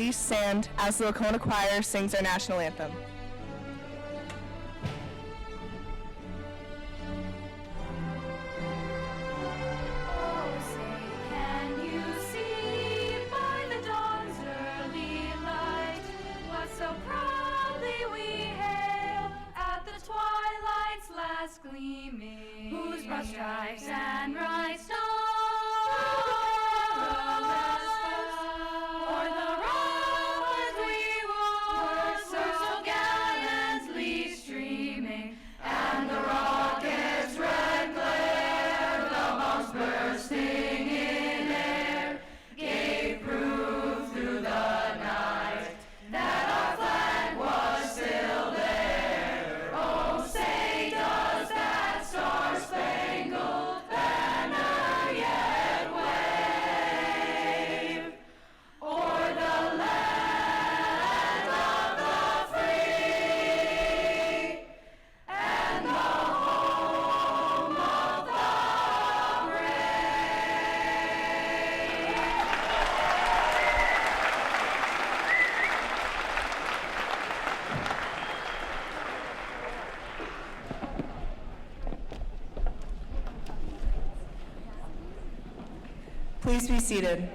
please stand as the Wahconah Choir sings our national anthem. Gleaming, whose broad stripes and bright stars o'er the ramparts we were so gallantly streaming, and the rocket's red glare, the bombs bursting in air, gave proof through the night that our flag was still there. Oh, say does that star-spangled banner yet wave o'er the land of the free and the home of the brave? Please be seated.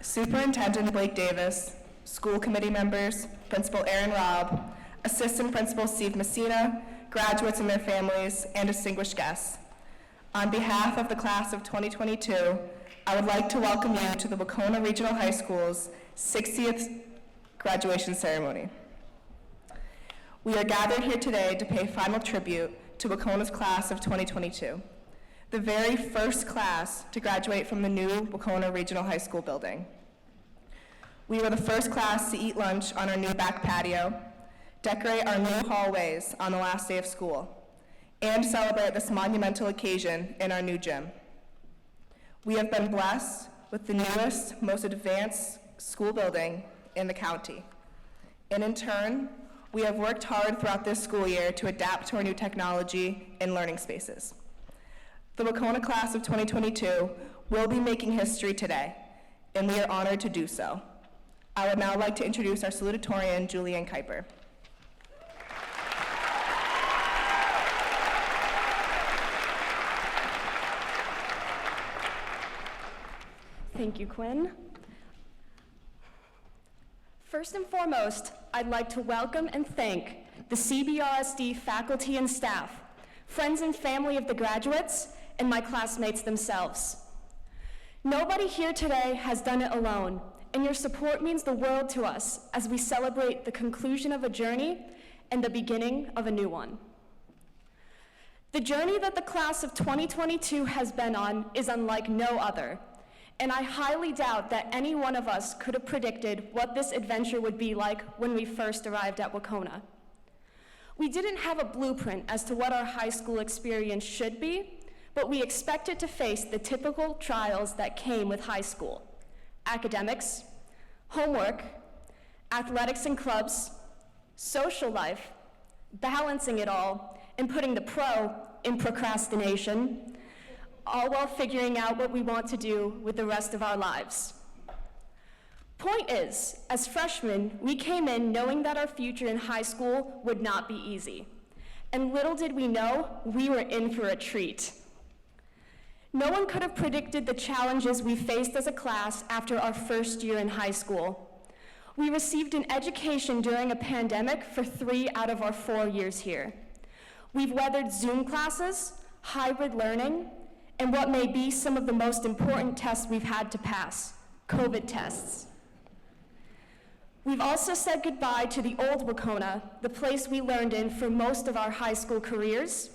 Superintendent Blake Davis, school committee members, Principal Aaron Robb, Assistant Principal Steve Messina, graduates and their families, and distinguished guests. On behalf of the class of 2022, I would like to welcome you to the Wahconah Regional High School's 60th graduation ceremony. We are gathered here today to pay final tribute to Wahconah's class of 2022, the very first class to graduate from the new Wahconah Regional High School building. We were the first class to eat lunch on our new back patio, decorate our new hallways on the last day of school, and celebrate this monumental occasion in our new gym. We have been blessed with the newest, most advanced school building in the county. And in turn, we have worked hard throughout this school year to adapt to our new technology and learning spaces. The Wahconah class of 2022 will be making history today, and we are honored to do so. I would now like to introduce our salutatorian, Julianne Kuiper. Thank you, Quinn. First and foremost, I'd like to welcome and thank the CBRSD faculty and staff, friends and family of the graduates, and my classmates themselves. Nobody here today has done it alone, and your support means the world to us as we celebrate the conclusion of a journey and the beginning of a new one. The journey that the class of 2022 has been on is unlike no other, and I highly doubt that any one of us could have predicted what this adventure would be like when we first arrived at Wahconah. We didn't have a blueprint as to what our high school experience should be, but we expected to face the typical trials that came with high school: academics, homework, athletics and clubs, social life, balancing it all, and putting the pro in procrastination, all while figuring out what we want to do with the rest of our lives. Point is, as freshmen, we came in knowing that our future in high school would not be easy. And little did we know, we were in for a treat. No one could have predicted the challenges we faced as a class after our first year in high school. We received an education during a pandemic for 3 out of our 4 years here. We've weathered Zoom classes, hybrid learning, and what may be some of the most important tests we've had to pass, COVID tests. We've also said goodbye to the old Wahconah, the place we learned in for most of our high school careers.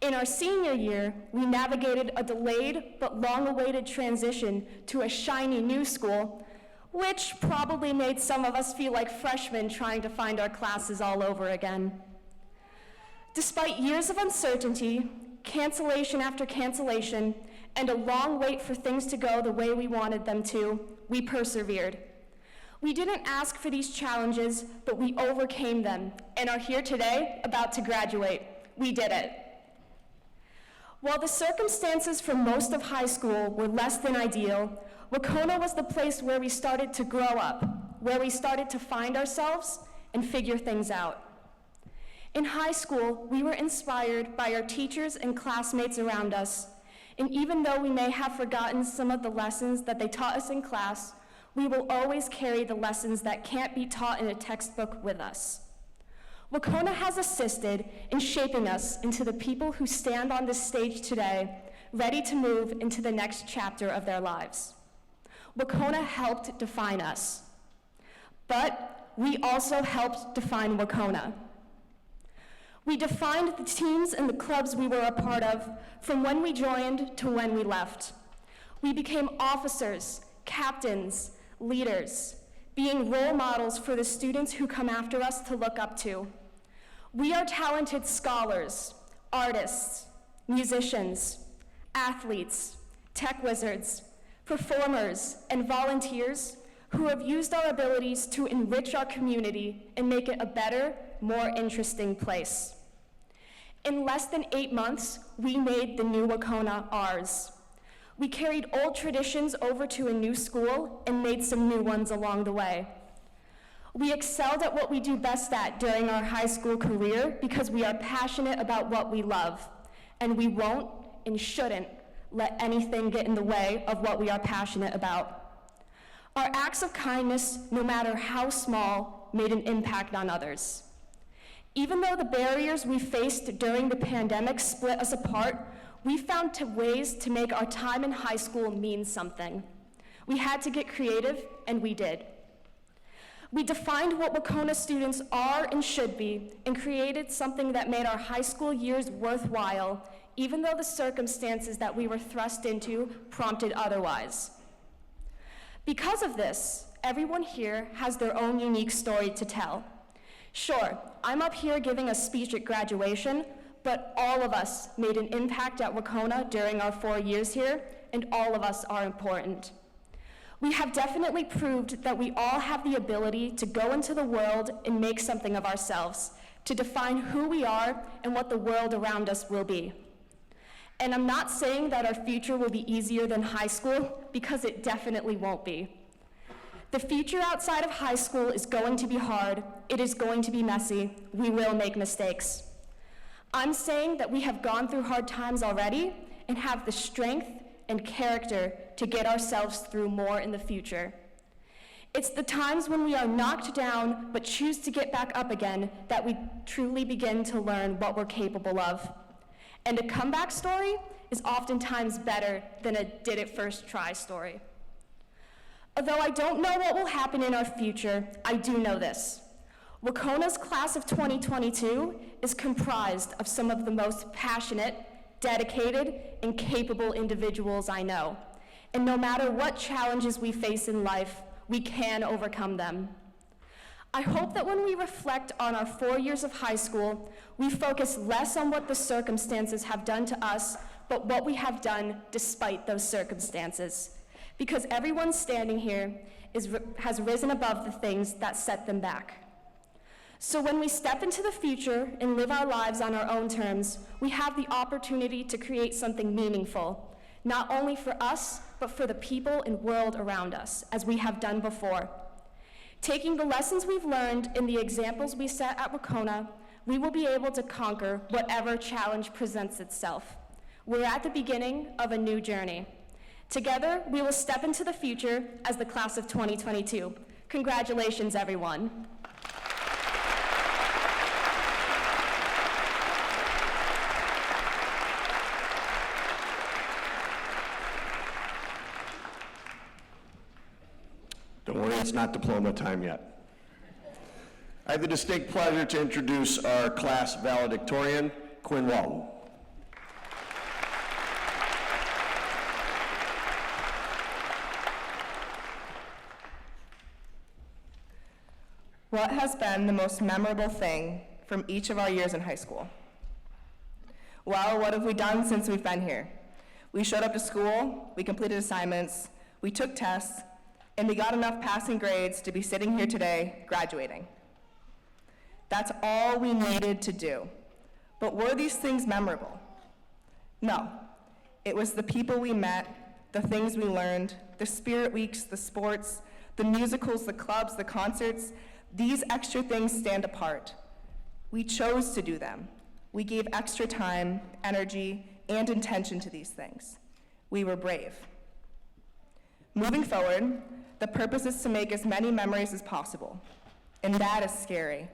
In our senior year, we navigated a delayed but long-awaited transition to a shiny new school, which probably made some of us feel like freshmen trying to find our classes all over again. Despite years of uncertainty, cancellation after cancellation, and a long wait for things to go the way we wanted them to, we persevered. We didn't ask for these challenges, but we overcame them and are here today about to graduate. We did it. While the circumstances for most of high school were less than ideal, Wahconah was the place where we started to grow up, where we started to find ourselves and figure things out. In high school, we were inspired by our teachers and classmates around us, and even though we may have forgotten some of the lessons that they taught us in class, we will always carry the lessons that can't be taught in a textbook with us. Wahconah has assisted in shaping us into the people who stand on this stage today, ready to move into the next chapter of their lives. Wahconah helped define us, but we also helped define Wahconah. We defined the teams and the clubs we were a part of from when we joined to when we left. We became officers, captains, leaders, being role models for the students who come after us to look up to. We are talented scholars, artists, musicians, athletes, tech wizards, performers, and volunteers who have used our abilities to enrich our community and make it a better, more interesting place. In less than 8 months, we made the new Wahconah ours. We carried old traditions over to a new school and made some new ones along the way. We excelled at what we do best at during our high school career because we are passionate about what we love, and we won't and shouldn't let anything get in the way of what we are passionate about. Our acts of kindness, no matter how small, made an impact on others. Even though the barriers we faced during the pandemic split us apart, we found ways to make our time in high school mean something. We had to get creative, and we did. We defined what Wahconah students are and should be, and created something that made our high school years worthwhile, even though the circumstances that we were thrust into prompted otherwise. Because of this, everyone here has their own unique story to tell. Sure, I'm up here giving a speech at graduation, but all of us made an impact at Wahconah during our 4 years here, and all of us are important. We have definitely proved that we all have the ability to go into the world and make something of ourselves, to define who we are and what the world around us will be. And I'm not saying that our future will be easier than high school, because it definitely won't be. The future outside of high school is going to be hard, it is going to be messy, we will make mistakes. I'm saying that we have gone through hard times already and have the strength and character to get ourselves through more in the future. It's the times when we are knocked down but choose to get back up again that we truly begin to learn what we're capable of. And a comeback story is oftentimes better than a did it first try story. Although I don't know what will happen in our future, I do know this. Wahconah's class of 2022 is comprised of some of the most passionate, dedicated, and capable individuals I know. And no matter what challenges we face in life, we can overcome them. I hope that when we reflect on our 4 years of high school, we focus less on what the circumstances have done to us, but what we have done despite those circumstances. Because everyone standing here has risen above the things that set them back. So when we step into the future and live our lives on our own terms, we have the opportunity to create something meaningful, not only for us, but for the people and world around us, as we have done before. Taking the lessons we've learned and the examples we set at Wahconah, we will be able to conquer whatever challenge presents itself. We're at the beginning of a new journey. Together, we will step into the future as the class of 2022. Congratulations, everyone. Don't worry, it's not diploma time yet. I have the distinct pleasure to introduce our class valedictorian, Quinn Walton. What has been the most memorable thing from each of our years in high school? Well, what have we done since we've been here? We showed up to school, we completed assignments, we took tests, and we got enough passing grades to be sitting here today graduating. That's all we needed to do. But were these things memorable? No. It was the people we met, the things we learned, the spirit weeks, the sports, the musicals, the clubs, the concerts. These extra things stand apart. We chose to do them. We gave extra time, energy, and intention to these things. We were brave. Moving forward, the purpose is to make as many memories as possible, and that is scary.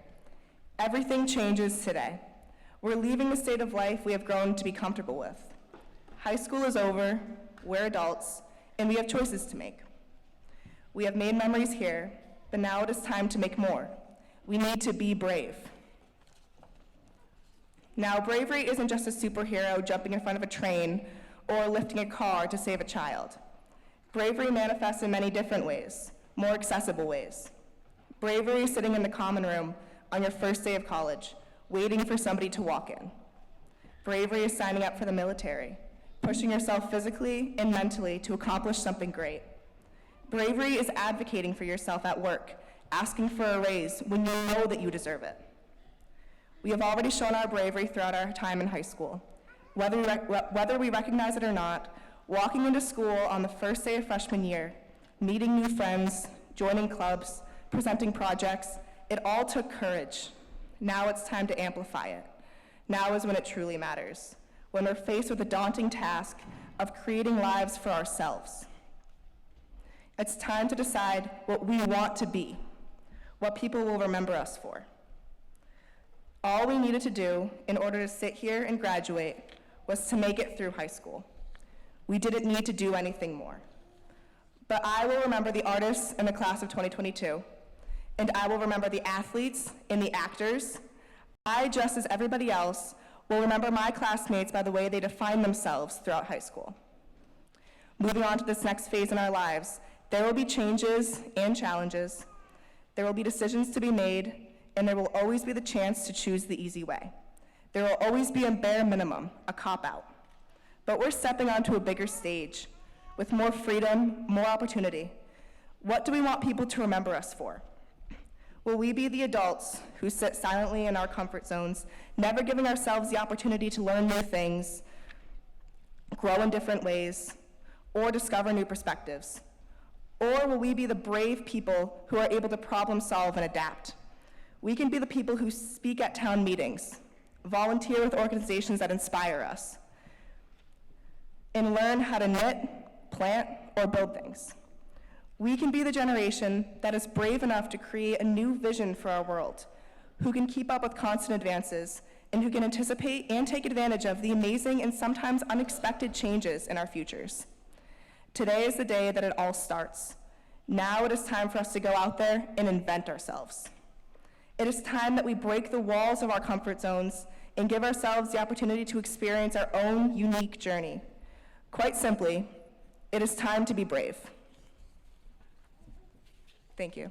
Everything changes today. We're leaving the state of life we have grown to be comfortable with. High school is over, we're adults, and we have choices to make. We have made memories here, but now it is time to make more. We need to be brave. Now, bravery isn't just a superhero jumping in front of a train or lifting a car to save a child. Bravery manifests in many different ways, more accessible ways. Bravery is sitting in the common room on your first day of college, waiting for somebody to walk in. Bravery is signing up for the military, pushing yourself physically and mentally to accomplish something great. Bravery is advocating for yourself at work, asking for a raise when you know that you deserve it. We have already shown our bravery throughout our time in high school. Whether we recognize it or not, walking into school on the first day of freshman year, meeting new friends, joining clubs, presenting projects, it all took courage. Now it's time to amplify it. Now is when it truly matters, when we're faced with the daunting task of creating lives for ourselves. It's time to decide what we want to be, what people will remember us for. All we needed to do in order to sit here and graduate was to make it through high school. We didn't need to do anything more. But I will remember the artists in the class of 2022, and I will remember the athletes and the actors. I, just as everybody else, will remember my classmates by the way they define themselves throughout high school. Moving on to this next phase in our lives, there will be changes and challenges. There will be decisions to be made, and there will always be the chance to choose the easy way. There will always be a bare minimum, a cop-out. But we're stepping onto a bigger stage with more freedom, more opportunity. What do we want people to remember us for? Will we be the adults who sit silently in our comfort zones, never giving ourselves the opportunity to learn new things, grow in different ways, or discover new perspectives? Or will we be the brave people who are able to problem solve and adapt? We can be the people who speak at town meetings, volunteer with organizations that inspire us, and learn how to knit, plant, or build things. We can be the generation that is brave enough to create a new vision for our world, who can keep up with constant advances, and who can anticipate and take advantage of the amazing and sometimes unexpected changes in our futures. Today is the day that it all starts. Now it is time for us to go out there and invent ourselves. It is time that we break the walls of our comfort zones and give ourselves the opportunity to experience our own unique journey. Quite simply, it is time to be brave. Thank you.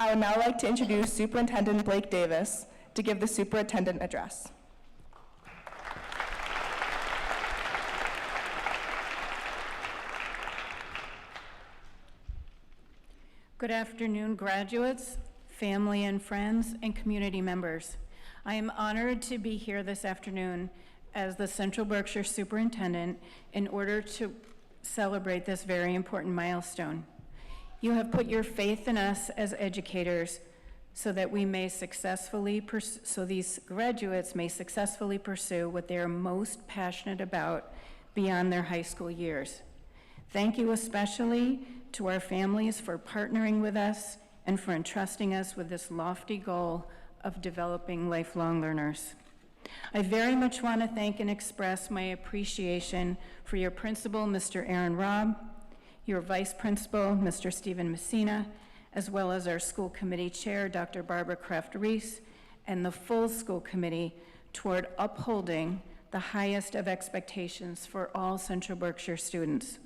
I would now like to introduce Superintendent Blake Davis to give the superintendent address. Good afternoon, graduates, family and friends, and community members. I am honored to be here this afternoon as the Central Berkshire Superintendent in order to celebrate this very important milestone. You have put your faith in us as educators so that we may successfully so these graduates may successfully pursue what they are most passionate about beyond their high school years. Thank you especially to our families for partnering with us and for entrusting us with this lofty goal of developing lifelong learners. I very much want to thank and express my appreciation for your principal, Mr. Aaron Robb, your vice principal, Mr. Stephen Messina, as well as our school committee chair, Dr. Barbara Kraft-Reese, and the full school committee toward upholding the highest of expectations for all Central Berkshire students.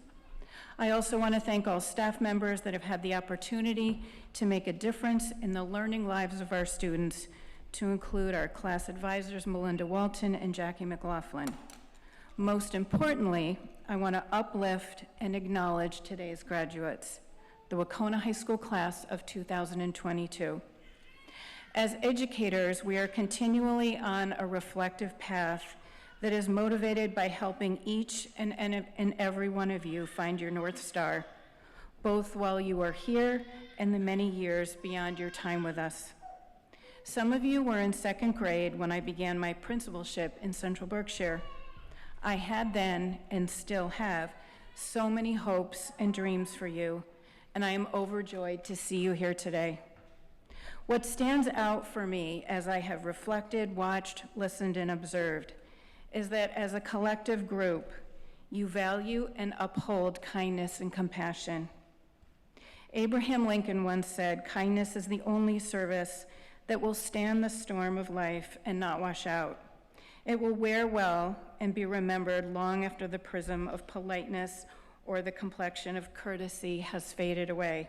I also want to thank all staff members that have had the opportunity to make a difference in the learning lives of our students to include our class advisors, Melinda Walton and Jackie McLaughlin. Most importantly, I want to uplift and acknowledge today's graduates, the Wahconah High School class of 2022. As educators, we are continually on a reflective path that is motivated by helping each and every one of you find your North Star, both while you are here and the many years beyond your time with us. Some of you were in second grade when I began my principalship in Central Berkshire. I had then, and still have, so many hopes and dreams for you, and I am overjoyed to see you here today. What stands out for me as I have reflected, watched, listened, and observed is that as a collective group, you value and uphold kindness and compassion. Abraham Lincoln once said, "Kindness is the only service that will stand the storm of life and not wash out. It will wear well and be remembered long after the prism of politeness or the complexion of courtesy has faded away."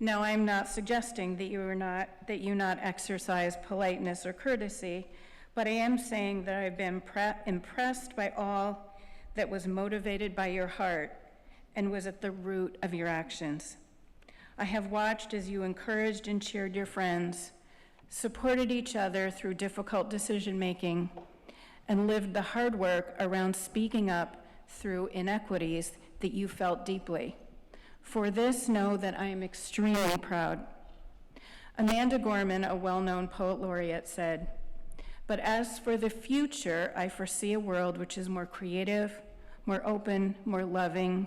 Now, I'm not suggesting that you not exercise politeness or courtesy, but I am saying that I've been impressed by all that was motivated by your heart and was at the root of your actions. I have watched as you encouraged and cheered your friends, supported each other through difficult decision-making, and lived the hard work around speaking up through inequities that you felt deeply. For this, know that I am extremely proud. Amanda Gorman, a well-known poet laureate, said, "But as for the future, I foresee a world which is more creative, more open, more loving,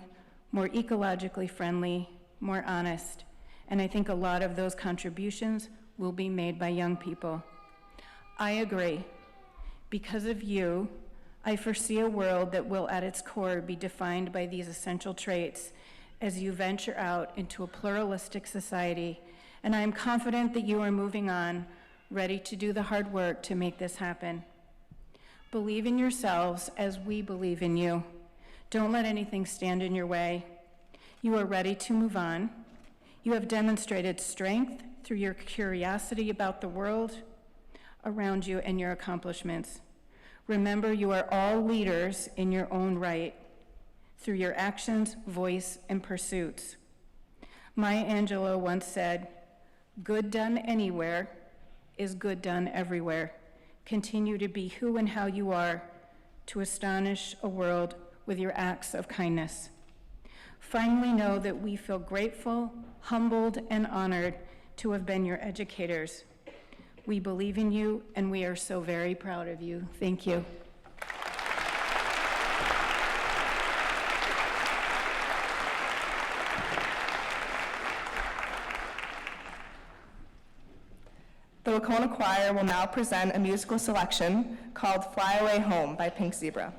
more ecologically friendly, more honest. And I think a lot of those contributions will be made by young people." I agree. Because of you, I foresee a world that will at its core be defined by these essential traits as you venture out into a pluralistic society, and I am confident that you are moving on, ready to do the hard work to make this happen. Believe in yourselves as we believe in you. Don't let anything stand in your way. You are ready to move on. You have demonstrated strength through your curiosity about the world around you and your accomplishments. Remember, you are all leaders in your own right through your actions, voice, and pursuits. Maya Angelou once said, "Good done anywhere is good done everywhere." Continue to be who and how you are to astonish a world with your acts of kindness. Finally, know that we feel grateful, humbled, and honored to have been your educators. We believe in you, and we are so very proud of you. Thank you. The Wahconah Choir will now present a musical selection called "Fly Away Home" by Pink Zebra.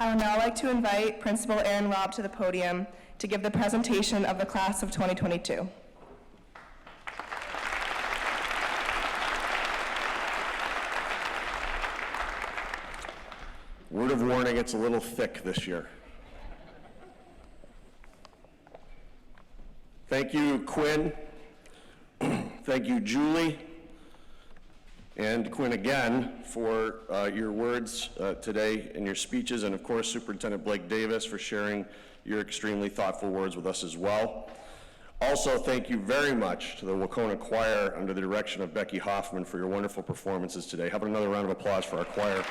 I would now like to invite Principal Aaron Robb to the podium to give the presentation of the class of 2022. Word of warning, it's a little thick this year. Thank you, Quinn. Thank you, Julie. And Quinn again for your words today in your speeches, and of course Superintendent Blake Davis for sharing your extremely thoughtful words with us as well. Also, thank you very much to the Wahconah Choir under the direction of Becky Hoffman for your wonderful performances today. How about another round of applause for our choir?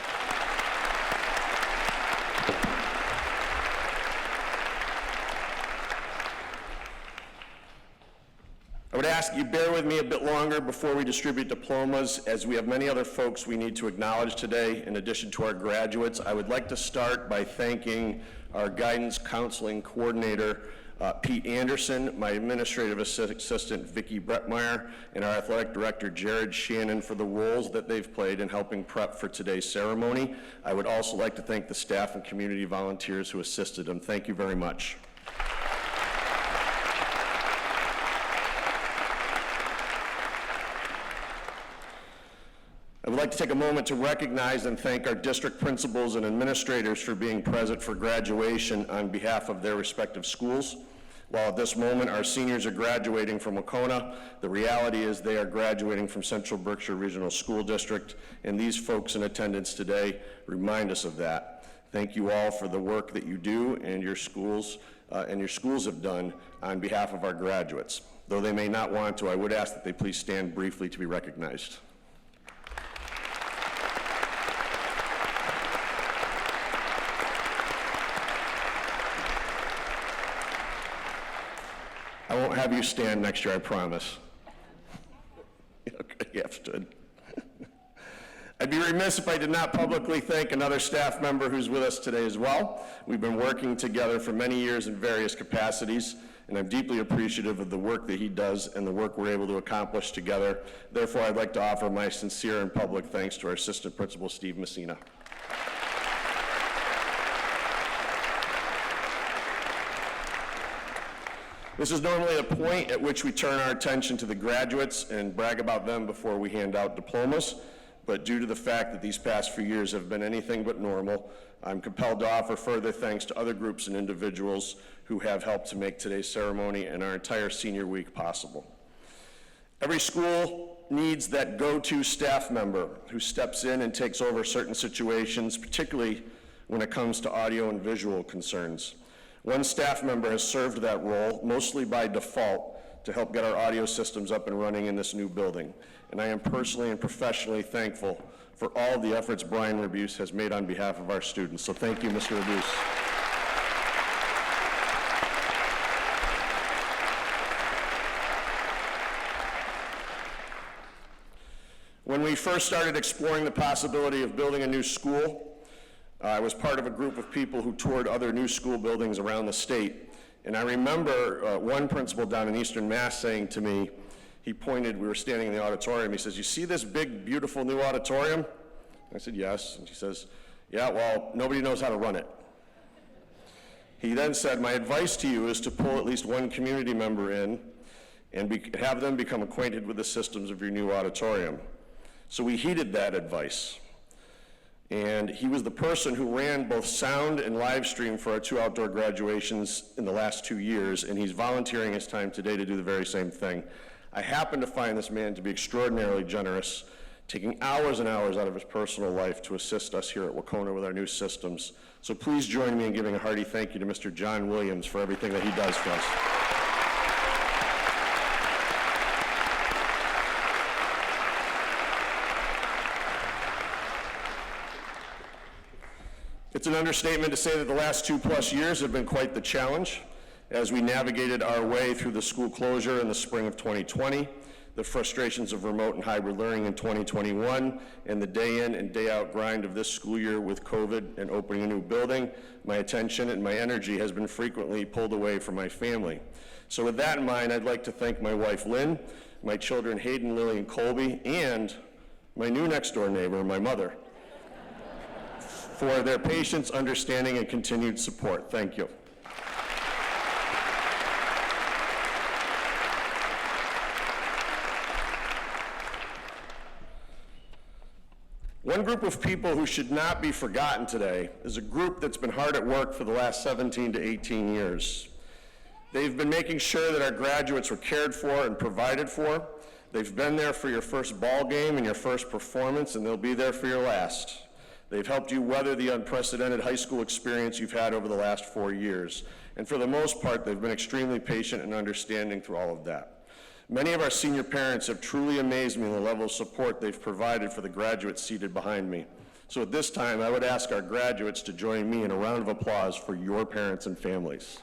I would ask you bear with me a bit longer before we distribute diplomas, as we have many other folks we need to acknowledge today in addition to our graduates. I would like to start by thanking our guidance counseling coordinator, Pete Anderson, my administrative assistant, Vicki Brettmeyer, and our athletic director, Jared Shannon, for the roles that they've played in helping prep for today's ceremony. I would also like to thank the staff and community volunteers who assisted them. Thank you very much. I would like to take a moment to recognize and thank our district principals and administrators for being present for graduation on behalf of their respective schools. While at this moment our seniors are graduating from Wahconah, the reality is they are graduating from Central Berkshire Regional School District, and these folks in attendance today remind us of that. Thank you all for the work that you do and your schools have done on behalf of our graduates. Though they may not want to, I would ask that they please stand briefly to be recognized. I won't have you stand next year, I promise. Okay, yeah, stood. I'd be remiss if I did not publicly thank another staff member who's with us today as well. We've been working together for many years in various capacities, and I'm deeply appreciative of the work that he does and the work we're able to accomplish together. Therefore, I'd like to offer my sincere and public thanks to our Assistant Principal, Steve Messina. This is normally a point at which we turn our attention to the graduates and brag about them before we hand out diplomas, but due to the fact that these past few years have been anything but normal, I'm compelled to offer further thanks to other groups and individuals who have helped to make today's ceremony and our entire senior week possible. Every school needs that go-to staff member who steps in and takes over certain situations, particularly when it comes to audio and visual concerns. One staff member has served that role, mostly by default, to help get our audio systems up and running in this new building. And I am personally and professionally thankful for all the efforts Brian Rabuse has made on behalf of our students. So thank you, Mr. Rabuse. When we first started exploring the possibility of building a new school, I was part of a group of people who toured other new school buildings around the state. And I remember one principal down in Eastern Mass saying to me, we were standing in the auditorium, he says, "You see this big, beautiful new auditorium?" I said, "Yes." And she says, "Yeah, well, nobody knows how to run it." He then said, "My advice to you is to pull at least one community member in and have them become acquainted with the systems of your new auditorium." So we heeded that advice. And he was the person who ran both sound and live stream for our 2 outdoor graduations in the last 2 years, and he's volunteering his time today to do the very same thing. I happen to find this man to be extraordinarily generous, taking hours and hours out of his personal life to assist us here at Wahconah with our new systems. So please join me in giving a hearty thank you to Mr. John Williams for everything that he does for us. It's an understatement to say that the last 2+ years have been quite the challenge as we navigated our way through the school closure in the spring of 2020, the frustrations of remote and hybrid learning in 2021, and the day in and day out grind of this school year with COVID and opening a new building. My attention and my energy has been frequently pulled away from my family. So with that in mind, I'd like to thank my wife Lynn, my children Hayden, Lily, and Colby, and my new next door neighbor, my mother, for their patience, understanding, and continued support. Thank you. One group of people who should not be forgotten today is a group that's been hard at work for the last 17 to 18 years. They've been making sure that our graduates were cared for and provided for. They've been there for your first ball game and your first performance, and they'll be there for your last. They've helped you weather the unprecedented high school experience you've had over the last 4 years. And for the most part, they've been extremely patient and understanding through all of that. Many of our senior parents have truly amazed me in the level of support they've provided for the graduates seated behind me. So at this time, I would ask our graduates to join me in a round of applause for your parents and families.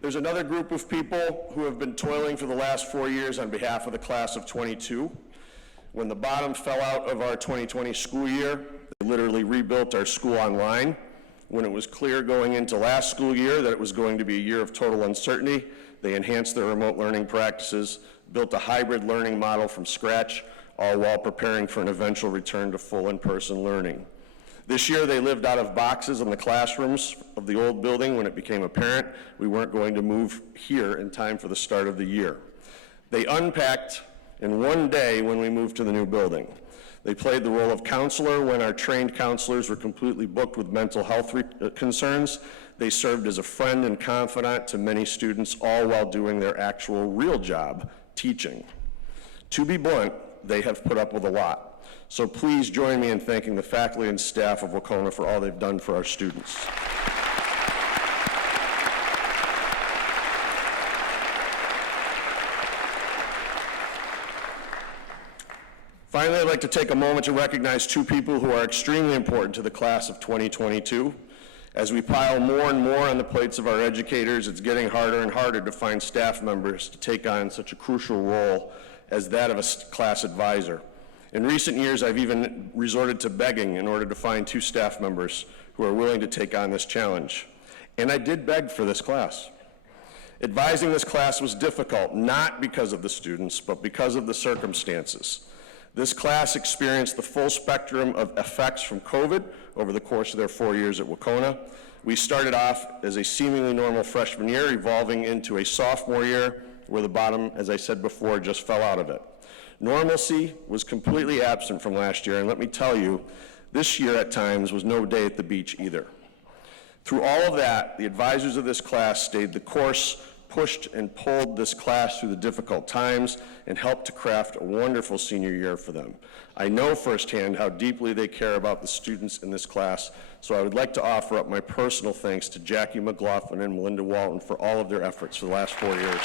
There's another group of people who have been toiling for the last 4 years on behalf of the class of 22. When the bottom fell out of our 2020 school year, they literally rebuilt our school online. When it was clear going into last school year that it was going to be a year of total uncertainty, they enhanced their remote learning practices, built a hybrid learning model from scratch, all while preparing for an eventual return to full in-person learning. This year, they lived out of boxes in the classrooms of the old building when it became apparent we weren't going to move here in time for the start of the year. They unpacked in one day when we moved to the new building. They played the role of counselor when our trained counselors were completely booked with mental health concerns. They served as a friend and confidant to many students, all while doing their actual real job, teaching. To be blunt, they have put up with a lot. So please join me in thanking the faculty and staff of Wahconah for all they've done for our students. Finally, I'd like to take a moment to recognize two people who are extremely important to the class of 2022. As we pile more and more on the plates of our educators, it's getting harder and harder to find staff members to take on such a crucial role as that of a class advisor. In recent years, I've even resorted to begging in order to find 2 staff members who are willing to take on this challenge. And I did beg for this class. Advising this class was difficult, not because of the students, but because of the circumstances. This class experienced the full spectrum of effects from COVID over the course of their 4 years at Wahconah. We started off as a seemingly normal freshman year, evolving into a sophomore year, where the bottom, as I said before, just fell out of it. Normalcy was completely absent from last year, and let me tell you, this year at times was no day at the beach either. Through all of that, the advisors of this class stayed the course, pushed and pulled this class through the difficult times, and helped to craft a wonderful senior year for them. I know firsthand how deeply they care about the students in this class, so I would like to offer up my personal thanks to Jackie McLaughlin and Melinda Walton for all of their efforts for the last 4 years.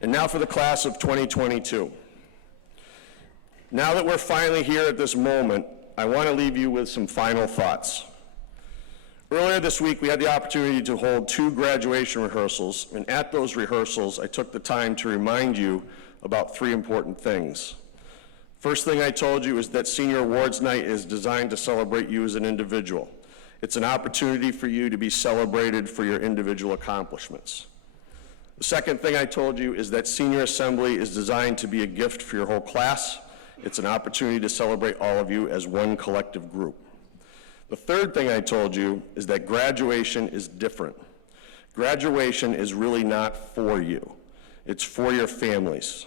And now for the class of 2022. Now that we're finally here at this moment, I want to leave you with some final thoughts. Earlier this week, we had the opportunity to hold 2 graduation rehearsals, and at those rehearsals, I took the time to remind you about 3 important things. First thing I told you is that Senior Awards Night is designed to celebrate you as an individual. It's an opportunity for you to be celebrated for your individual accomplishments. The second thing I told you is that Senior Assembly is designed to be a gift for your whole class. It's an opportunity to celebrate all of you as one collective group. The third thing I told you is that graduation is different. Graduation is really not for you. It's for your families.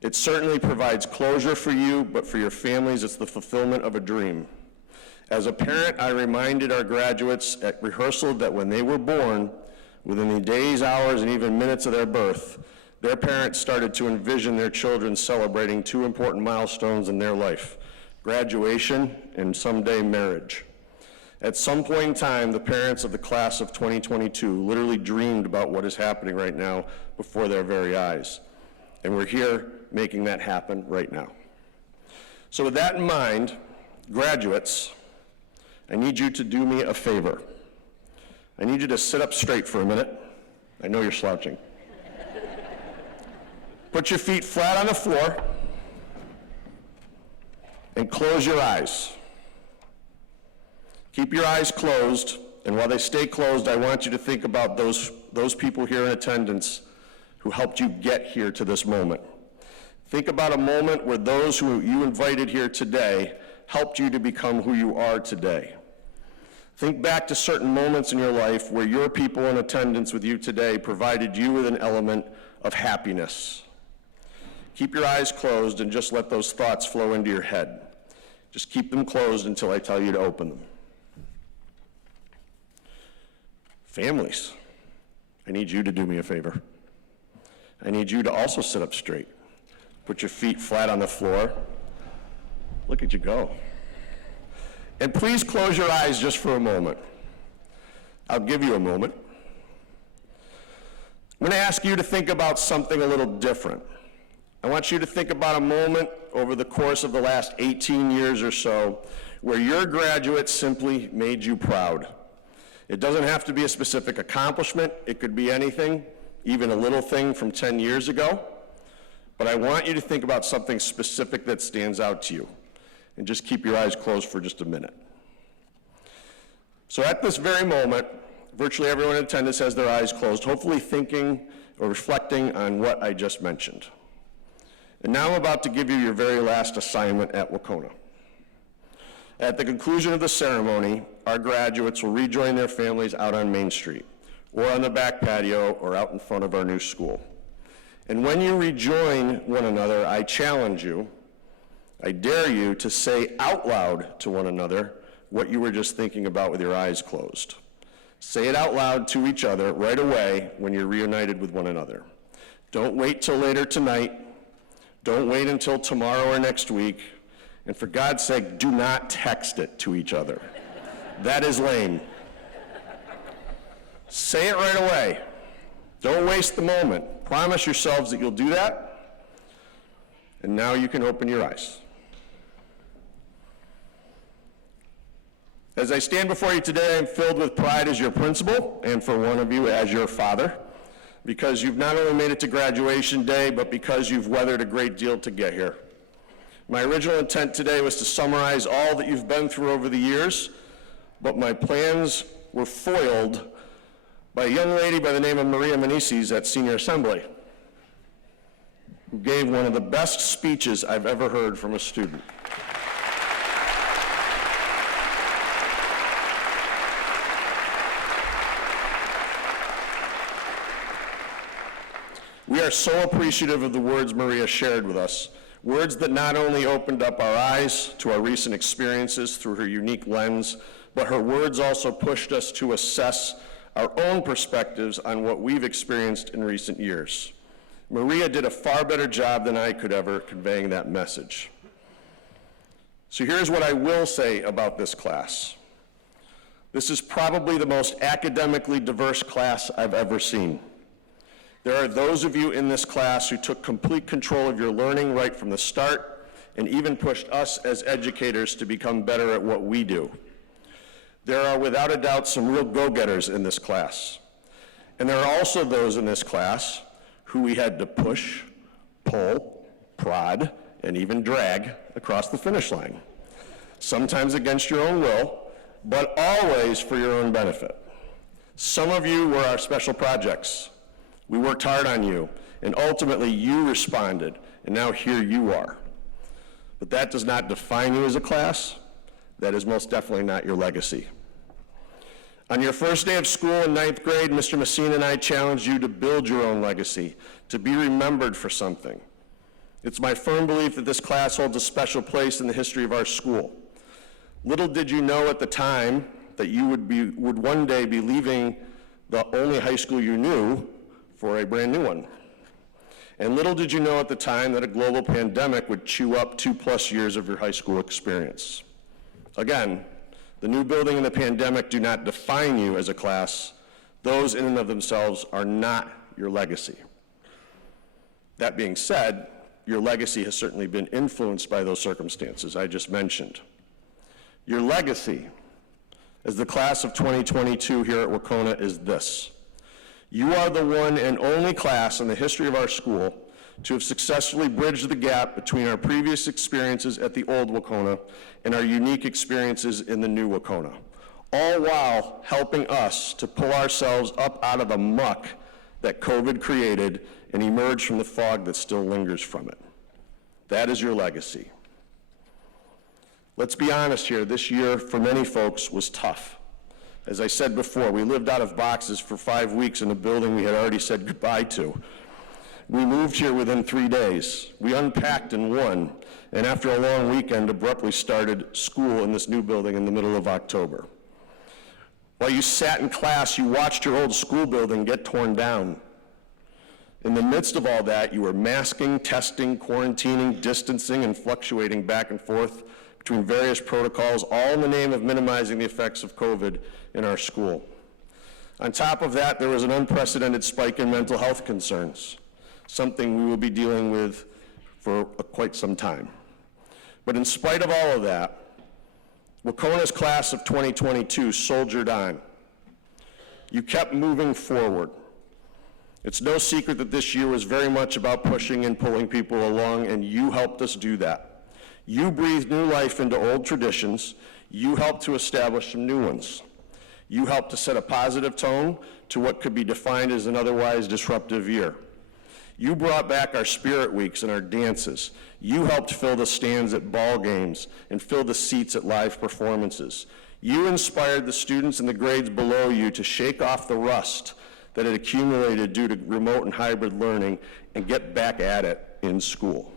It certainly provides closure for you, but for your families, it's the fulfillment of a dream. As a parent, I reminded our graduates at rehearsal that when they were born, within the days, hours, and even minutes of their birth, their parents started to envision their children celebrating 2 important milestones in their life: graduation and someday marriage. At some point in time, the parents of the class of 2022 literally dreamed about what is happening right now before their very eyes. And we're here making that happen right now. So with that in mind, graduates, I need you to do me a favor. I need you to sit up straight for a minute. I know you're slouching. Put your feet flat on the floor. and close your eyes. Keep your eyes closed, and while they stay closed, I want you to think about those people here in attendance who helped you get here to this moment. Think about a moment where those who you invited here today helped you to become who you are today. Think back to certain moments in your life where your people in attendance with you today provided you with an element of happiness. Keep your eyes closed and just let those thoughts flow into your head. Just keep them closed until I tell you to open them. Families, I need you to do me a favor. I need you to also sit up straight. Put your feet flat on the floor. Look at you go. And please close your eyes just for a moment. I'll give you a moment. I'm going to ask you to think about something a little different. I want you to think about a moment over the course of the last 18 years or so where your graduates simply made you proud. It doesn't have to be a specific accomplishment. It could be anything, even a little thing from 10 years ago. But I want you to think about something specific that stands out to you. And just keep your eyes closed for just a minute. So at this very moment, virtually everyone in attendance has their eyes closed, hopefully thinking or reflecting on what I just mentioned. And now I'm about to give you your very last assignment at Wahconah. At the conclusion of the ceremony, our graduates will rejoin their families out on Main Street, or on the back patio, or out in front of our new school. And when you rejoin one another, I challenge you, I dare you to say out loud to one another what you were just thinking about with your eyes closed. Say it out loud to each other right away when you're reunited with one another. Don't wait till later tonight. Don't wait until tomorrow or next week. And for God's sake, do not text it to each other. That is lame. Say it right away. Don't waste the moment. Promise yourselves that you'll do that. And now you can open your eyes. As I stand before you today, I'm filled with pride as your principal, and for one of you as your father, because you've not only made it to graduation day, but because you've weathered a great deal to get here. My original intent today was to summarize all that you've been through over the years, but my plans were foiled by a young lady by the name of Maria Menezes at Senior Assembly, who gave one of the best speeches I've ever heard from a student. We are so appreciative of the words Maria shared with us, words that not only opened up our eyes to our recent experiences through her unique lens, but her words also pushed us to assess our own perspectives on what we've experienced in recent years. Maria did a far better job than I could ever conveying that message. So here's what I will say about this class. This is probably the most academically diverse class I've ever seen. There are those of you in this class who took complete control of your learning right from the start and even pushed us as educators to become better at what we do. There are without a doubt some real go-getters in this class. And there are also those in this class who we had to push, pull, prod, and even drag across the finish line. Sometimes against your own will, but always for your own benefit. Some of you were our special projects. We worked hard on you, and ultimately you responded, and now here you are. But that does not define you as a class. That is most definitely not your legacy. On your first day of school in 9th grade, Mr. Messina and I challenged you to build your own legacy, to be remembered for something. It's my firm belief that this class holds a special place in the history of our school. Little did you know at the time that you would one day be leaving the only high school you knew for a brand new one. And little did you know at the time that a global pandemic would chew up 2+ years of your high school experience. Again, the new building and the pandemic do not define you as a class. Those in and of themselves are not your legacy. That being said, your legacy has certainly been influenced by those circumstances I just mentioned. Your legacy as the class of 2022 here at Wahconah is this. You are the one and only class in the history of our school to have successfully bridged the gap between our previous experiences at the old Wahconah and our unique experiences in the new Wahconah, all while helping us to pull ourselves up out of the muck that COVID created and emerge from the fog that still lingers from it. That is your legacy. Let's be honest here, this year for many folks was tough. As I said before, we lived out of boxes for 5 weeks in a building we had already said goodbye to. We moved here within 3 days. We unpacked in one, and after a long weekend, abruptly started school in this new building in the middle of October. While you sat in class, you watched your old school building get torn down. In the midst of all that, you were masking, testing, quarantining, distancing, and fluctuating back and forth between various protocols, all in the name of minimizing the effects of COVID in our school. On top of that, there was an unprecedented spike in mental health concerns, something we will be dealing with for quite some time. But in spite of all of that, Wahconah's class of 2022 soldiered on. You kept moving forward. It's no secret that this year was very much about pushing and pulling people along, and you helped us do that. You breathed new life into old traditions. You helped to establish some new ones. You helped to set a positive tone to what could be defined as an otherwise disruptive year. You brought back our spirit weeks and our dances. You helped fill the stands at ball games and fill the seats at live performances. You inspired the students in the grades below you to shake off the rust that had accumulated due to remote and hybrid learning and get back at it in school.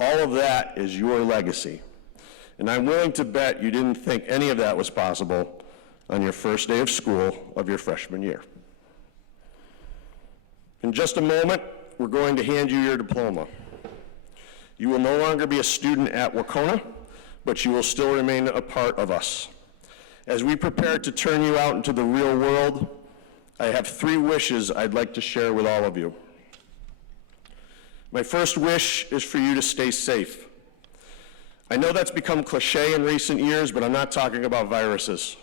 All of that is your legacy. And I'm willing to bet you didn't think any of that was possible on your first day of school of your freshman year. In just a moment, we're going to hand you your diploma. You will no longer be a student at Wahconah, but you will still remain a part of us. As we prepare to turn you out into the real world, I have 3 wishes I'd like to share with all of you. My first wish is for you to stay safe. I know that's become cliche in recent years, but I'm not talking about viruses.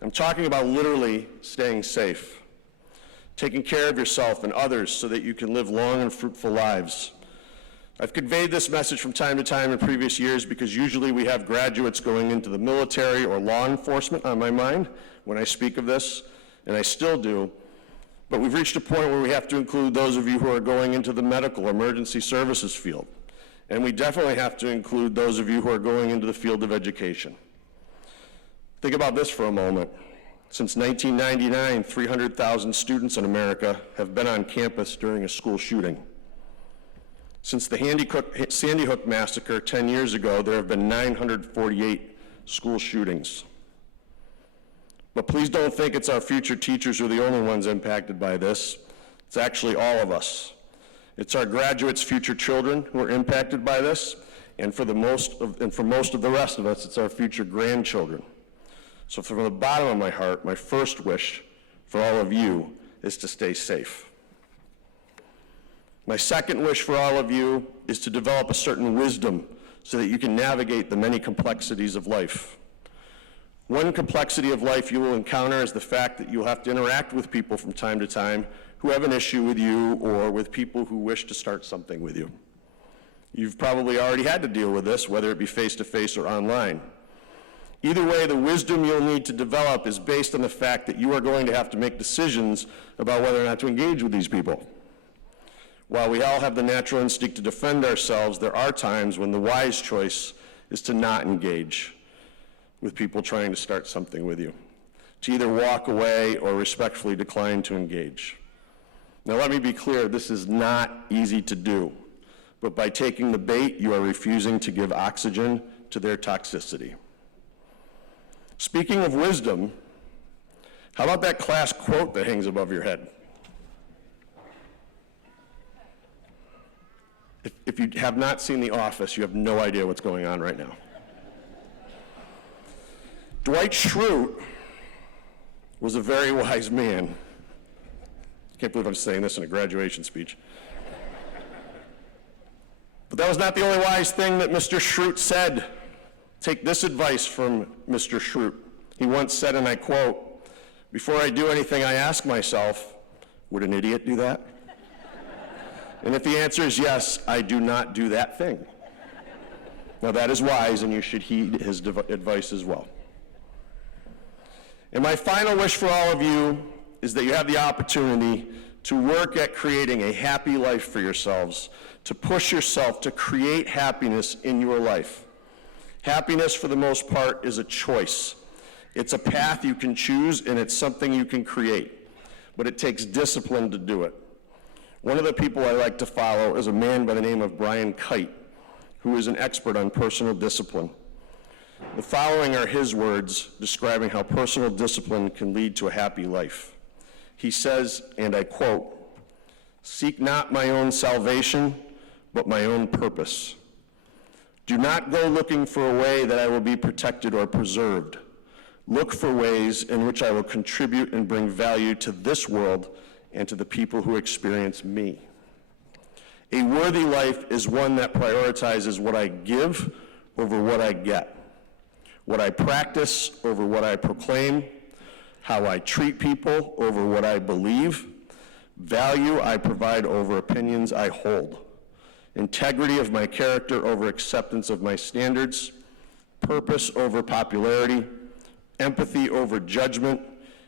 I'm talking about literally staying safe, taking care of yourself and others so that you can live long and fruitful lives. I've conveyed this message from time to time in previous years because usually we have graduates going into the military or law enforcement on my mind when I speak of this, and I still do. But we've reached a point where we have to include those of you who are going into the medical emergency services field. And we definitely have to include those of you who are going into the field of education. Think about this for a moment. Since 1999, 300,000 students in America have been on campus during a school shooting. Since the Sandy Hook massacre 10 years ago, there have been 948 school shootings. But please don't think it's our future teachers who are the only ones impacted by this. It's actually all of us. It's our graduates' future children who are impacted by this, and for most of the rest of us, it's our future grandchildren. So from the bottom of my heart, my first wish for all of you is to stay safe. My second wish for all of you is to develop a certain wisdom so that you can navigate the many complexities of life. One complexity of life you will encounter is the fact that you'll have to interact with people from time to time who have an issue with you or with people who wish to start something with you. You've probably already had to deal with this, whether it be face-to-face or online. Either way, the wisdom you'll need to develop is based on the fact that you are going to have to make decisions about whether or not to engage with these people. While we all have the natural instinct to defend ourselves, there are times when the wise choice is to not engage with people trying to start something with you, to either walk away or respectfully decline to engage. Now let me be clear, this is not easy to do, but by taking the bait, you are refusing to give oxygen to their toxicity. Speaking of wisdom, how about that class quote that hangs above your head? If you have not seen The Office, you have no idea what's going on right now. Dwight Schrute was a very wise man. I can't believe I'm saying this in a graduation speech. But that was not the only wise thing that Mr. Schrute said. Take this advice from Mr. Schrute. He once said, and I quote, "Before I do anything, I ask myself, would an idiot do that?" And if the answer is yes, I do not do that thing. Now that is wise, and you should heed his advice as well. And my final wish for all of you is that you have the opportunity to work at creating a happy life for yourselves, to push yourself to create happiness in your life. Happiness, for the most part, is a choice. It's a path you can choose, and it's something you can create, but it takes discipline to do it. One of the people I like to follow is a man by the name of Brian Kite, who is an expert on personal discipline. The following are his words describing how personal discipline can lead to a happy life. He says, and I quote, "Seek not my own salvation, but my own purpose. Do not go looking for a way that I will be protected or preserved. Look for ways in which I will contribute and bring value to this world and to the people who experience me." A worthy life is one that prioritizes what I give over what I get, what I practice over what I proclaim, how I treat people over what I believe, value I provide over opinions I hold, integrity of my character over acceptance of my standards, purpose over popularity, empathy over judgment,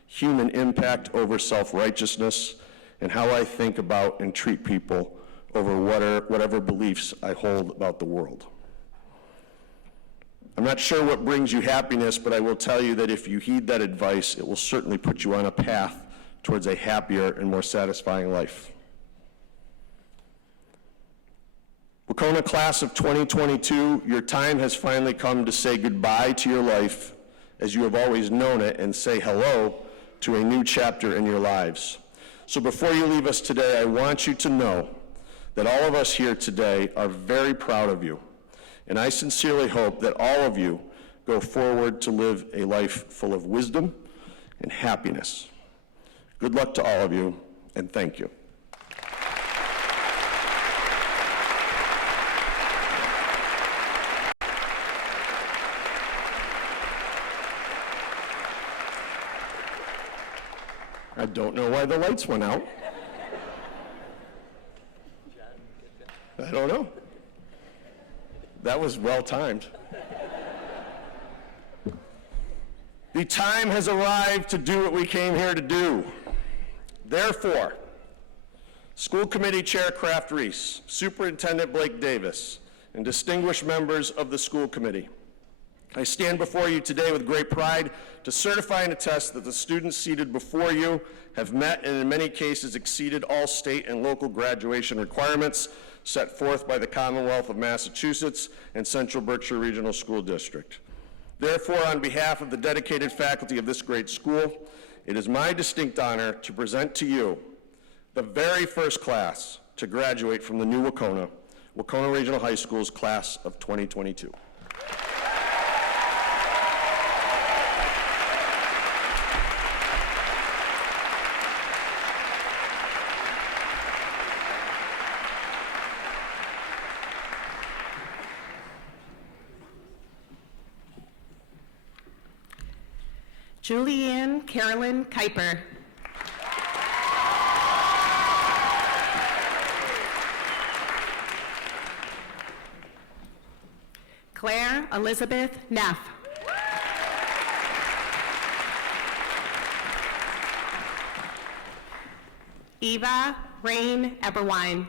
human impact over self-righteousness, and how I think about and treat people over whatever beliefs I hold about the world. I'm not sure what brings you happiness, but I will tell you that if you heed that advice, it will certainly put you on a path towards a happier and more satisfying life. Wahconah class of 2022, your time has finally come to say goodbye to your life as you have always known it and say hello to a new chapter in your lives. So before you leave us today, I want you to know that all of us here today are very proud of you. And I sincerely hope that all of you go forward to live a life full of wisdom and happiness. Good luck to all of you, and thank you. I don't know why the lights went out. I don't know. That was well timed. The time has arrived to do what we came here to do. Therefore, School Committee Chair Kraft Reese, Superintendent Blake Davis, and distinguished members of the school committee, I stand before you today with great pride to certify and attest that the students seated before you have met and in many cases exceeded all state and local graduation requirements set forth by the Commonwealth of Massachusetts and Central Berkshire Regional School District. Therefore, on behalf of the dedicated faculty of this great school, it is my distinct honor to present to you the very first class to graduate from the new Wahconah Regional High School's class of 2022. Julianne Carolyn Kuiper. Claire Elizabeth Neff. Eva Rain Eberwine.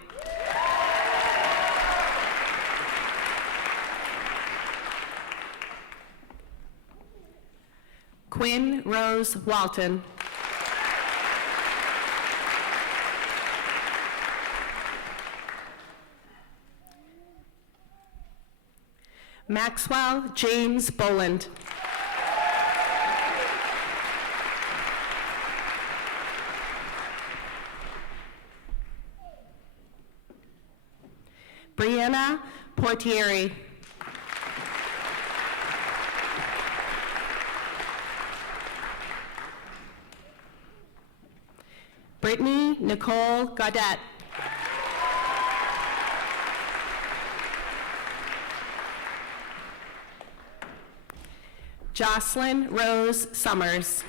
Quinn Rose Walton. Maxwell James Boland. Brianna Portieri. Brittany Nicole Gaudette. Jocelyn Rose Summers.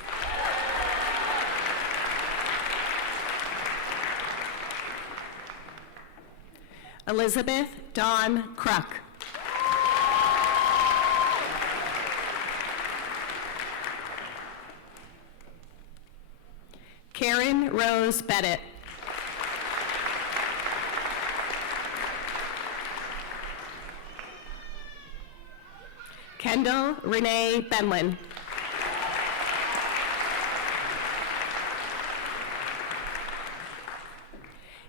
Elizabeth Dawn Kruk. Karen Rose Bennett. Kendall Renee Benlin.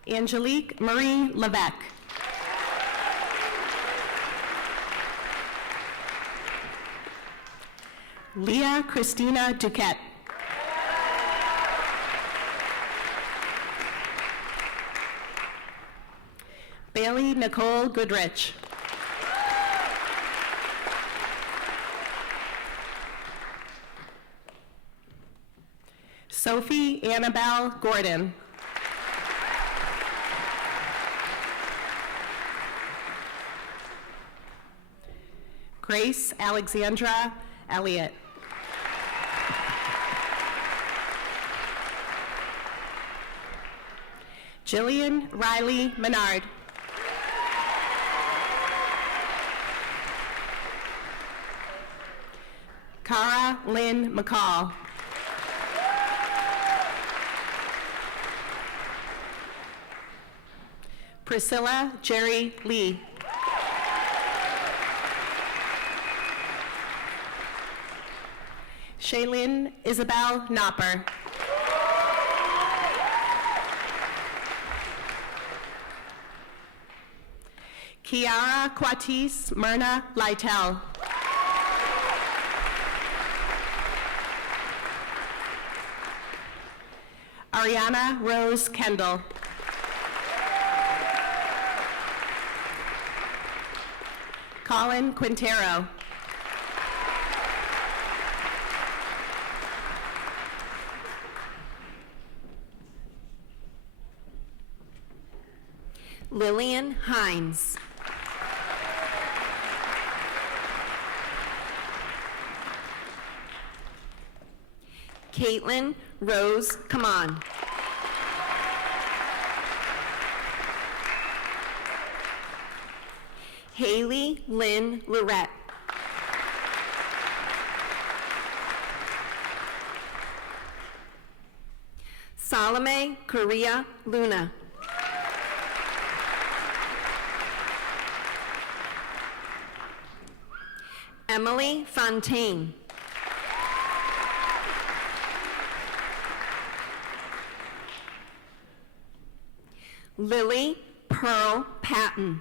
Angelique Marie Levesque. Leah Christina Duquette. Bailey Nicole Goodrich. Sophie Annabelle Gordon. Grace Alexandra Elliott. Jillian Riley Menard. Cara Lynn McCall. Priscilla Jerry Lee. Shaylin Isabel Knopper. Kiara Quatis Myrna Lytel. Ariana Rose Kendall. Colin Quintero. Lillian Hines. Caitlin Rose Kaman. Haley Lynn Lorette. Salome Korea Luna. Emily Fontaine. Lily Pearl Patton.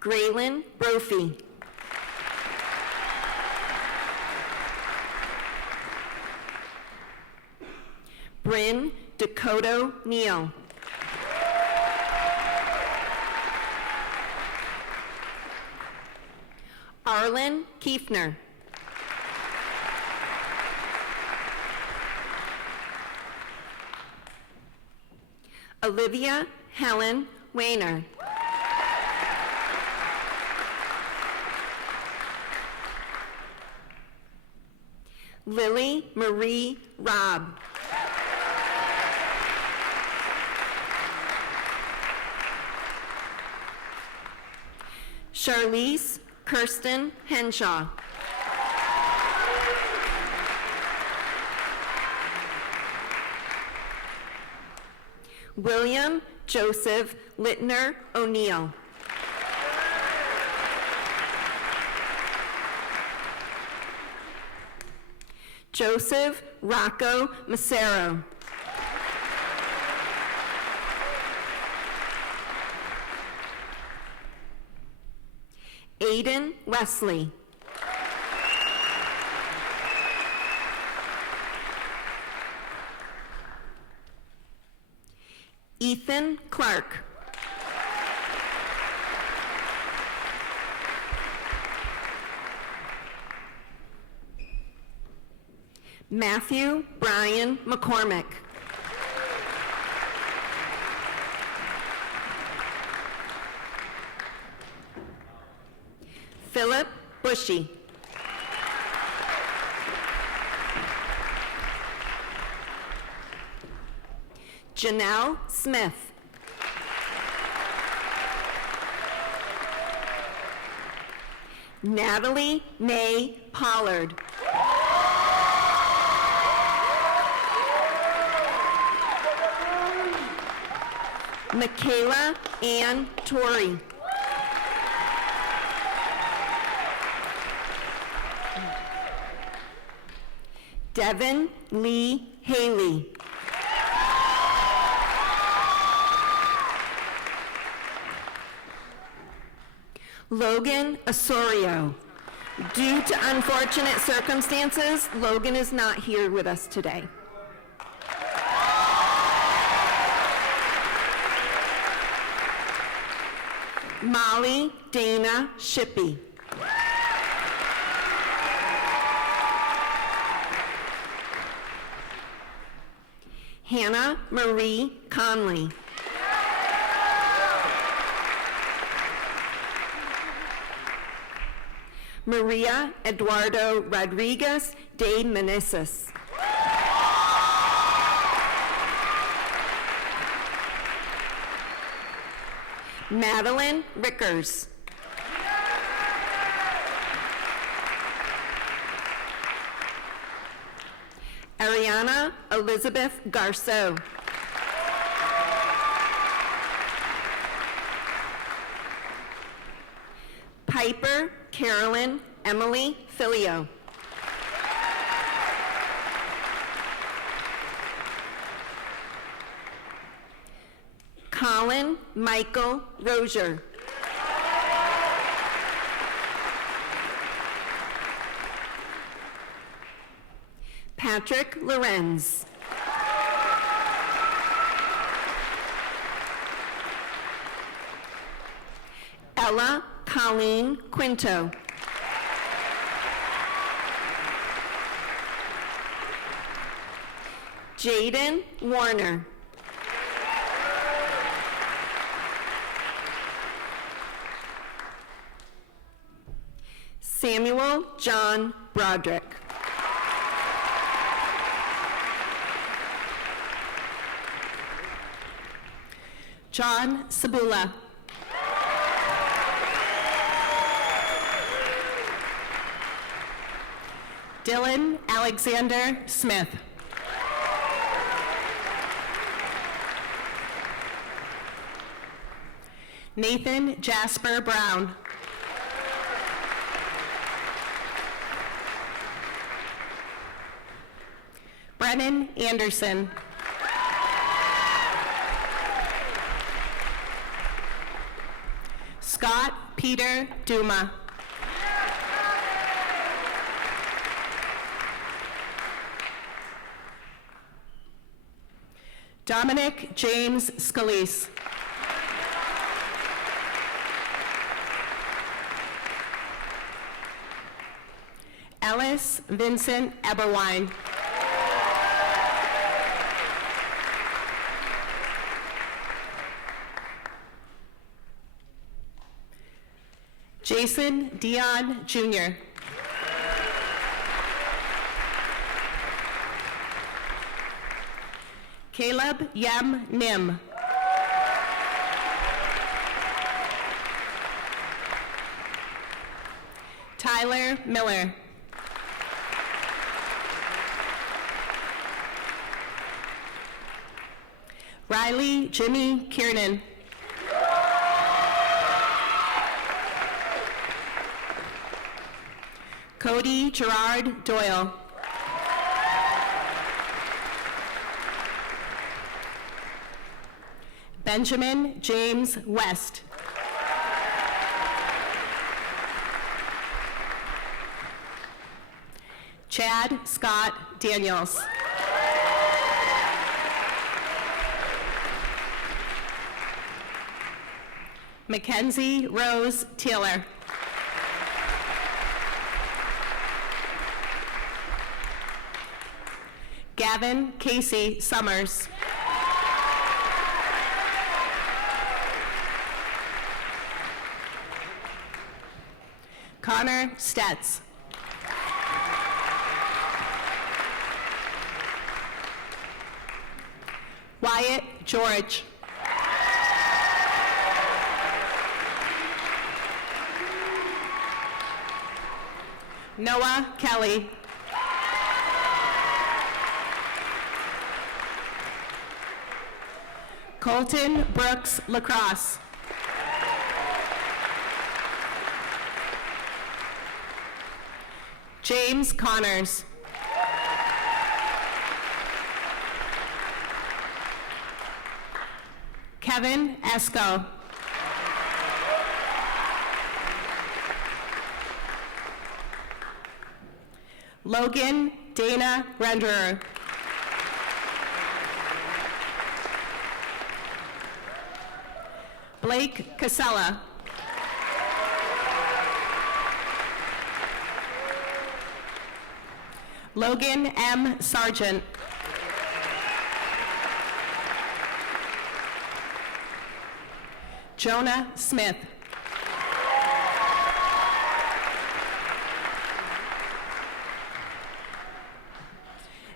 Graylin Brophy. Bryn Dakota Neal. Arlen Kiefner. Olivia Helen Wayner. Lily Marie Robb. Charlize Kirsten Henshaw. William Joseph Littner O'Neill. Joseph Rocco Macero. Aiden Wesley. Ethan Clark. Matthew Brian McCormick. Philip Bushy. Janelle Smith. Natalie Mae Pollard. Michaela Ann Torrey. Devin Lee Haley. Logan Osorio. Due to unfortunate circumstances, Logan is not here with us today. Molly Dana Shippey. Hannah Marie Conley. Maria Eduardo Rodriguez de Meneses. Madeline Rickers. Ariana Elizabeth Garceau. Piper Carolyn Emily Filio. Colin Michael Rozier. Patrick Lorenz. Ella Colleen Quinto. Jaden Warner. Samuel John Broderick. John Sabula. Dylan Alexander Smith. Nathan Jasper Brown. Brennan Anderson. Scott Peter Duma. Dominic James Scalise. Ellis Vincent Eberwine. Jason Dion Jr. Caleb Yem Nim. Tyler Miller. Riley Jimmy Kiernan. Cody Gerard Doyle. Benjamin James West. Chad Scott Daniels. Mackenzie Rose Taylor. Gavin Casey Summers. Connor Stetz. Wyatt George. Noah Kelly. Colton Brooks Lacrosse. James Connors. Kevin Esco. Logan Dana Renderer. Blake Casella. Logan M. Sargent. Jonah Smith.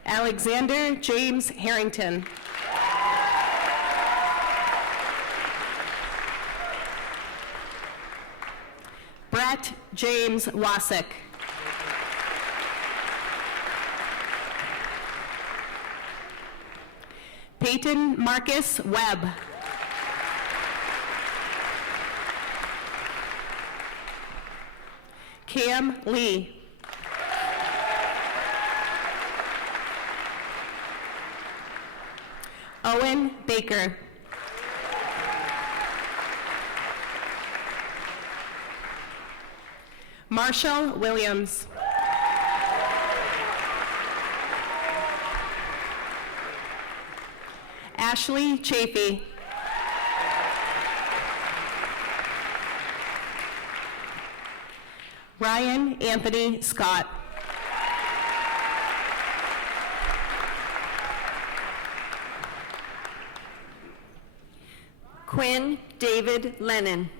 Alexander James Harrington. Brett James Wasik. Peyton Marcus Webb. Cam Lee. Owen Baker. Marshall Williams. Ashley Chafee. Ryan Anthony Scott. Quinn David Lennon.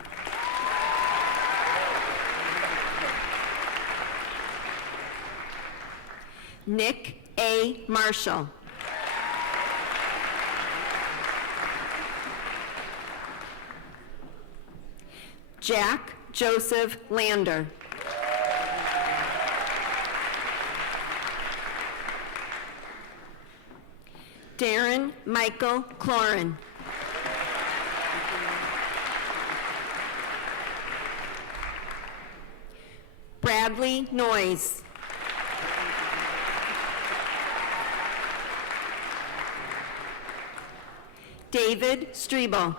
Nick A. Marshall. Jack Joseph Lander. Darren Michael Cloran. Bradley Noyes. David Strebel.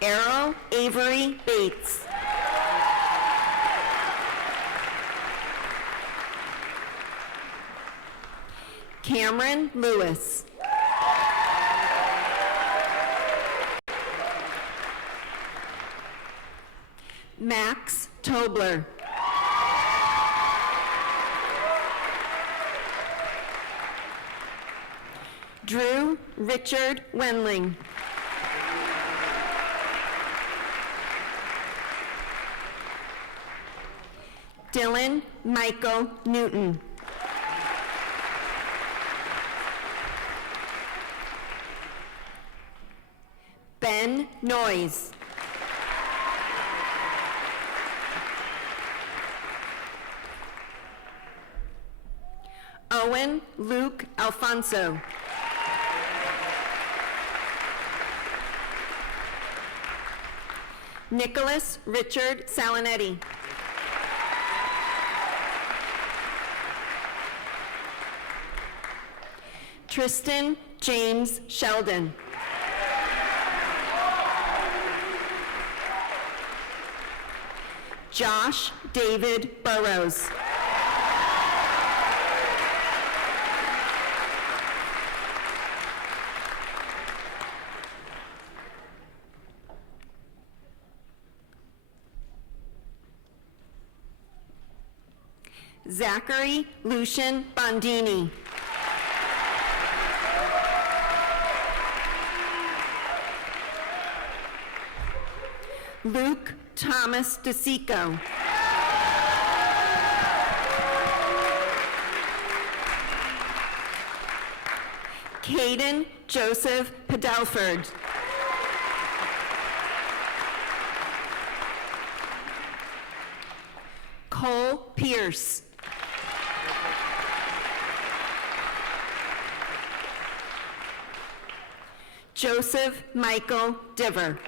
Errol Avery Bates. Cameron Lewis. Max Tobler. Drew Richard Wenling. Dylan Michael Newton. Ben Noyes. Owen Luke Alfonso. Nicholas Richard Salinetti. Tristan James Sheldon. Josh David Burrows. Zachary Lucian Bondini. Luke Thomas DeSico. Caden Joseph Padelford. Cole Pierce. Joseph Michael Diver.